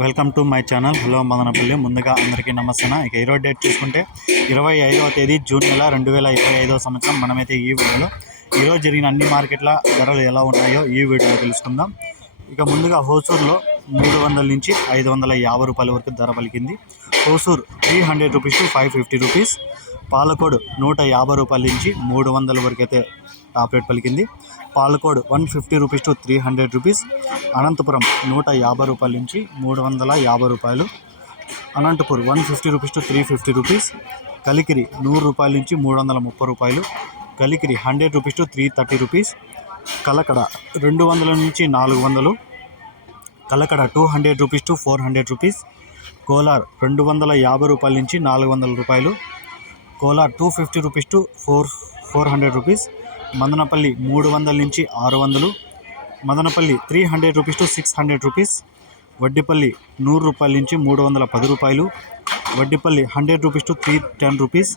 Welcome to my channel. Hello Madanapalle. ముందుగా అందరికీ నమస్తే. ఇక ఈరోజు డేట్ చూసుకుంటే 25వ తేదీ జూన్ నెల 2025వ సంవత్సరం. మనమైతే ఈ వీడియోలో ఈరోజు జరిగిన అన్ని మార్కెట్ల ధరలు ఎలా ఉన్నాయో ఈ వీడియోలో తెలుసుకుందాం. ఇక ముందుగా హోసూరులో 300 నుంచి 550 రూపాయల వరకు ధర పలికింది. Hosur 300 rupees to 550 rupees. Palakodu 150 రూపాయల నుంచి 300 వరకు అయితే టాప్ రేట్ పలికింది. Palacode 150 rupees to 300 rupees. Anantapuram 150 రూపాయల నుంచి 350 రూపాయలు. Anantapur 150 rupees to 350 rupees. Kalikiri 100 రూపాయల నుంచి 330 రూపాయలు. Kalikiri 100 rupees to 330 rupees. Kalakada 200 నుంచి 400. Kalakada 200 rupees to 400 rupees. Kolar 250 రూపాయల నుంచి 400 రూపాయలు. Kolar 250 rupees to 400 rupees. Madanapalle 300 నుంచి 600. Madanapalle 300 rupees to 600 rupees. Vaddipalli 100 రూపాయల నుంచి 310 రూపాయలు. Vaddipalli 100 rupees to 310 rupees.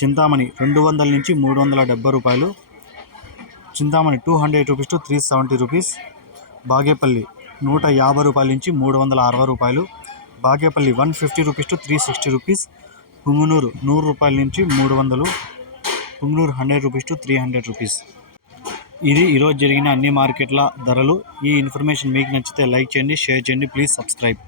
Chintamani 200 నుంచి 370 రూపాయలు. Chintamani 200 rupees to 370 rupees. Bagepalli 150 రూపాయల నుంచి 360 రూపాయలు. Bagepalli 150 rupees to 360 rupees. Punganur 100 రూపాయల నుంచి 300. Punganur 100 rupees to 300 rupees. ఇది ఈరోజు జరిగిన అన్ని మార్కెట్ల ధరలు. ఈ ఇన్ఫర్మేషన్ మీకు నచ్చితే లైక్ చేయండి, షేర్ చేయండి, ప్లీజ్ సబ్స్క్రైబ్.